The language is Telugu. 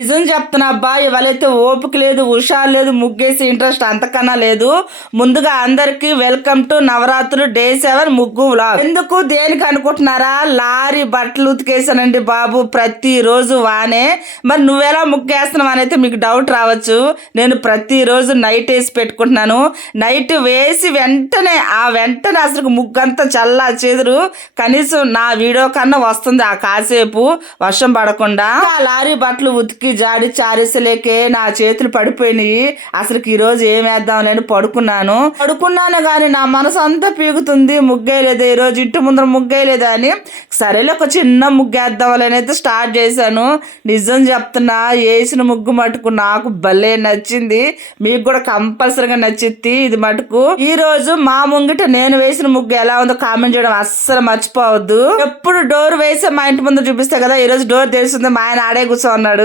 నిజం చెప్తున్నా అబ్బా ఇవాళైతే ఓపిక లేదు హుషారు లేదు ముగ్గేసి ఇంట్రెస్ట్ అంతకన్నా లేదు. ముందుగా అందరికి వెల్కమ్ టు నవరాత్రులు డే సెవెన్ ముగ్గు వ్లాగ్ ఎందుకు దేనికి అనుకుంటున్నారా? లారీ బట్టలు ఉతికేసానండి బాబు ప్రతిరోజు వానే. మరి నువ్వెలా ముగ్గేస్తున్నావు అని అయితే మీకు డౌట్ రావచ్చు. నేను ప్రతిరోజు నైట్ వేసి పెట్టుకుంటున్నాను. నైట్ వేసి వెంటనే ఆ వెంటనే అసలు ముగ్గంతా చల్లా చెదురు. కనీసం నా వీడియో కన్నా వస్తుంది ఆ కాసేపు వర్షం పడకుండా. ఆ లారీ బట్టలు ఉతికి జాడి చారేసలేకే నా చేతులు పడిపోయినాయి. అసలు ఈ రోజు ఏం వేద్దాం నేను పడుకున్నాను. పడుకున్నాను కానీ నా మనసు అంతా పీగుతుంది. ముగ్గేయలేదు ఈ రోజు ఇంటి ముందర ముగ్గేయలేదా అని. సరేలే ఒక చిన్న ముగ్గేద్దాంలేని అయితే స్టార్ట్ చేశాను. నిజం చెప్తున్నా వేసిన ముగ్గు మటుకు నాకు భలే నచ్చింది. మీకు కూడా కంపల్సరీగా నచ్చిద్ది ఇది మటుకు. ఈ రోజు మా ముంగిట నేను వేసిన ముగ్గు ఎలా ఉందో కామెంట్ చేయడం అస్సలు మర్చిపోవద్దు. ఎప్పుడు డోర్ వేసే మా ఇంటి ముందు చూపిస్తా కదా ఈ రోజు డోర్ తెరిచింది మా ఆయన ఆడే కూర్చో ఉన్నాడు